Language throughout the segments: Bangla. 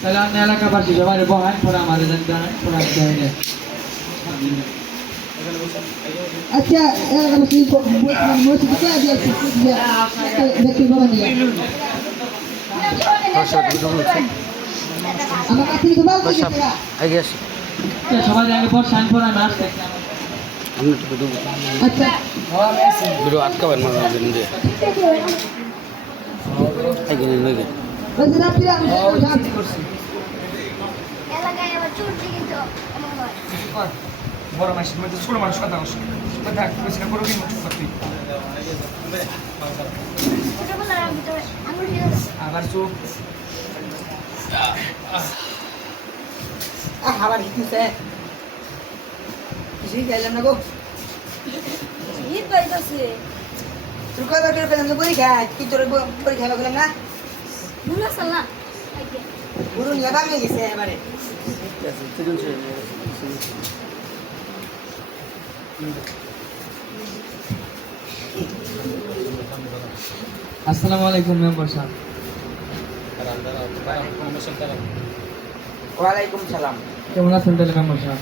তাহলে আপনি এলাকাবাসী সবাই বহান পরে আমাদের জানান পরে আমি যাই না। আচ্ছা এলাকাবাসী মসজিদে কে দিয়েছে দেখি বাবা নিয়ে আমার কাছে তো বল সবাই আগে পর সাইন পরে আমি আসতে আচ্ছা ভিডিও আটকাবেন মানে বলছিলাম আপনি এলাকায় আবার চোর দিকে তো এমন হয় বড় মানুষ মানে ছোট মানুষ কথা কথা কইছিল বড় কি মুখ করতে ছোটবেলার ভিতরে আঙুল দিয়ে আবার চোখ আবার হিসে কিছু গেলাম না গো ঈদ পাইতাছে তুই কত করে পেলাম তো পরীক্ষা কি তোর পরীক্ষা গেলাম না ভুল আছে না আগে পুরো নিয়ে ভাঙে গেছে এবারে আসসালামু আলাইকুম মেম্বার সাহেব। ওয়ালাইকুম সালাম কেমন আছেন তাহলে মেম্বার সাহেব?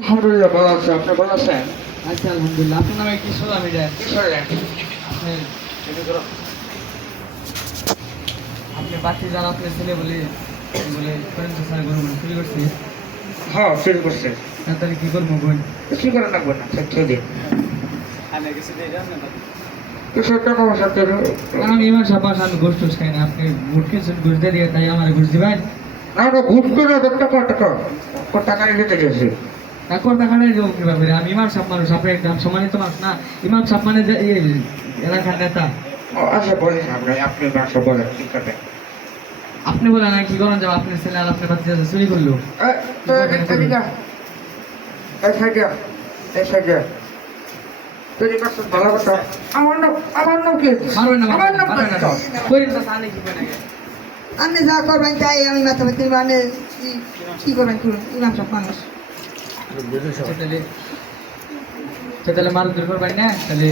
আলহামদুলিল্লাহ ভালো আছে আপনি ভালো আছেন আচ্ছা আলহামদুলিল্লাহ। আপনার নামে কি শুনলাম এটা কি করেন আপনি বাকি যারা আপনার ছেলে বলে বলে করেন তো স্যার গরম চুরি করছি। হ্যাঁ ফিল করছে তাহলে কি করবো বোন? কি করেন না বল না সত্যি দিন কিছু টাকা পয়সা দেবে আমি ইমান সাহেব আমি গোষ্ঠ খাই না। আপনি ভোট খেয়েছেন ঘুষ দিয়ে দিয়ে তাই আমার ঘুষ দিবেন না না ঘুষ করে টাকা টাকা টাকা নিতে গেছে তারপর টাকাটাই দেবো কিভাবে? আমি ইমাম সাহেব মানুষ, আপনি একদম সম্মানিত মানুষ না। ইমাম সাহেব মানে যে এলাকার নেতা। আচ্ছা বলেন আপনি বাসা বলেন ঠিক আছে আপনি বলেন না কি করেন যাবো? আপনার ছেলে আর আপনার বাচ্চা চুরি করলো। ভালো কথা আমার নাম কি মারবেন না, আমার নাম মারবেন না। করিম চাচা আনে কি করেন আগে? আপনি যা করবেন তাই আমি মাথা ব্যথা মানে কি করবেন করুন ইমাম সব মানুষ তাহলে মার দূর করবেন না। তাহলে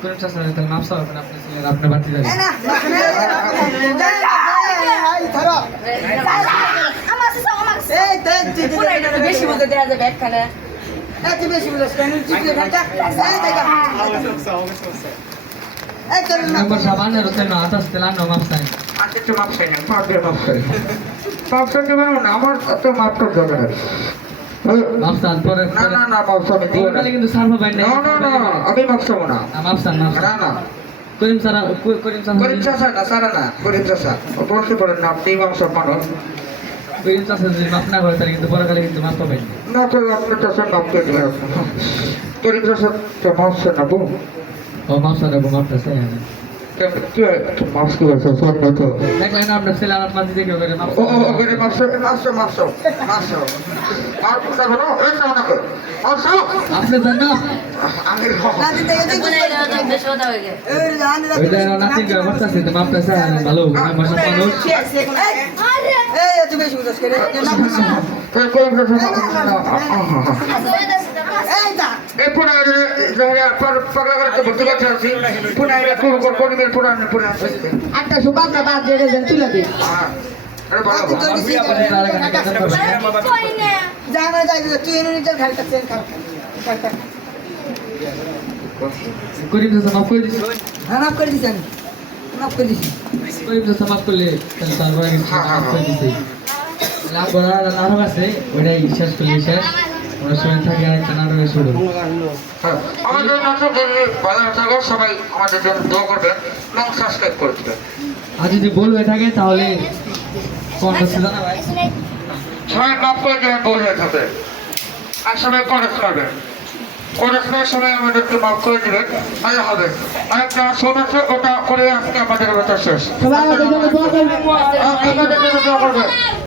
করিম চাচা তাহলে মাপসা হবেন আপনার ছেলে আপনার বাড়তি যাবে। আমার সাথে আমার বেশি মতো দেওয়া যাবে একখানে এত বেশি বলে মেম্বার সাহেব আনের হচ্ছে না আতাস তেল আনো মাপসাই। একটু মাপ চাই না মাপ চাই মাপ চাইতে পারবো না আমার তো মাপ তো যাবে না মাপসান পরে না না না মাপ চাবে তাহলে কিন্তু সার হবেন না। না না না আমি মাপ চাবো না মাপসান না মাপসান না করিম চাচা করিম চাচা গরিব চাষা না সারা না গরিব চাষা বলতে পারেন না আপনি মাপ সব মানুষ করিম চাচা যদি মাপ না করে তাহলে কিন্তু পরকালে কিন্তু মাপ পাবেন না। না তো আপনার চাষা মাপ করে দেবে গরিব চাষা তো মাপ চাই না বউ ও মাপসা দেবো মাপটা চাই না। কি মাপ কি বলছো সব তো দেখলেন না আপনার ছেলে আর আপনার দিদি কেউ করে মাপ ও ও গরিব মাপ মাপ আর কথা বলো এই না না আপনি জান না আমি ওইটা নাতিন করে মাপতাছে তো মাপটা চাই ভালো মেম্বার সাহেব মানুষ। একটা সুবাদটা বাদ দিয়ে দেন তুলে দিন কই না জানা যায় তুই এনে নিজের ঘাড়টা চেন খা করিম চাচা মাপ করে দিচ্ছি। হ্যাঁ মাফ করে দিছি আমি মাফ করে দিছি করিম চাচা মাপ করলে তাহলে তারপরে মাপ করে দিচ্ছি। নাটক আছে ওইটাই শেষ করলে শেষ। ওরা সময় থাকে আর একটা নাটকের শুরু। আমাদের নাটক ভালো থাকো সবাই আমাদের জন্য দোয়া করবেন এবং সাবস্ক্রাইব করে দেবেন আর যদি ভুল হয়ে থাকে তাহলে কোন হচ্ছে জানা ভাই? সবাই মাপ করে দেবেন ভুল হয়ে থাকে আর সবাই করেজ করবেন করেজ করার সময় আমাদের একটু মাপ করে দেবেন তাহলে হবে আরেকটা শোন আছে ওটা করে আজকে আমাদের শেষ সবাই আমাদের জন্য দোয়া করবেন আমাদের জন্য দোয়া করবেন